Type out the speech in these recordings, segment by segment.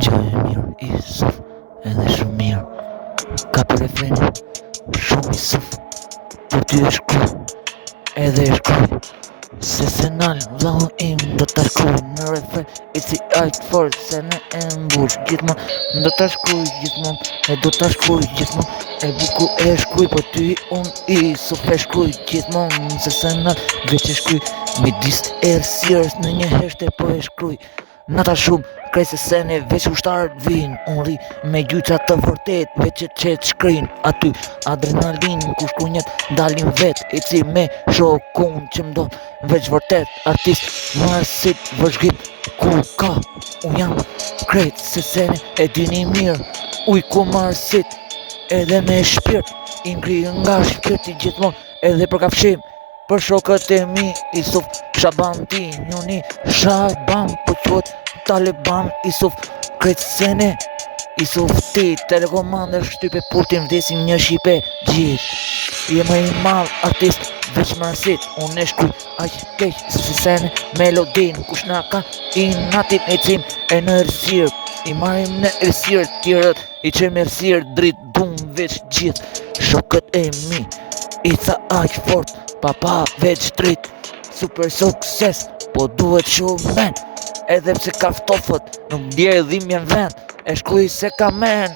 Gjë e mirë i suf edhe shumë mirë. Ka për refrenin shumë i suf, për ty e shkruj edhe e shkruj. Se nalë vlau im do t'a shkruj në refren i si ajt fort se në e mbush gjithmon. Do t'a shkruj gjithmon e do t'a shkruj gjithmon. E buku e shkruj po ty un i suf e shkruj gjithmon. Se nalë veç e shkruj midis errësirës në një heshte po e shkruj. Nata shumë krej se sene veç ushtarët vin. Unë ri me gjyqa të vërtet veç e qetë shkrin. Aty adrenalin ku shkunjet dalin vet. I ci me shokun që mdo veç vërtet artist. Marsit vëzhgim ku ka. Unë jam krejt se sene e dini mirë. Uj ku marsit edhe me shpirt. I ngri nga shpirti gjithmon edhe për kafshim. Për shokët e mi i suf Shaban ti njoni Shaban po qot Taliban i suf krejt sene i suf ti telekomander shtype Putin vdesin një shipe gjith. Je më i mal artist veç marsit unë e shkruj aq keq se sene melodin kush na ka i natin e cim e në ersir i marim në ersir tjerët i qem ersir drit dum veç gjith. Shokët e mi i tha aq fort papa veç drit super sukses po duhet shumë men edhe pse ka ftofët nuk djerë dhimjen vend e shkruj se ka men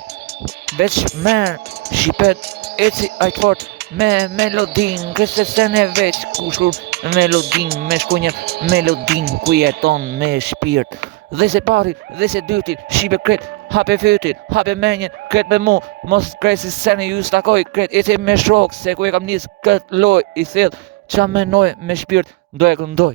veç men shqipet eci aq fort me melodin kërse se ne veç ku shkur melodin me shkunjer melodin ku jeton me shpirt dhe se pari dhe se dyti shqipe kret hape fytin hape menjen kret me mu mos kret se sene ju stakoj kret eci me shrok se ku e kam nis kët loj i thell qa menoj me shpirt do e këndoj.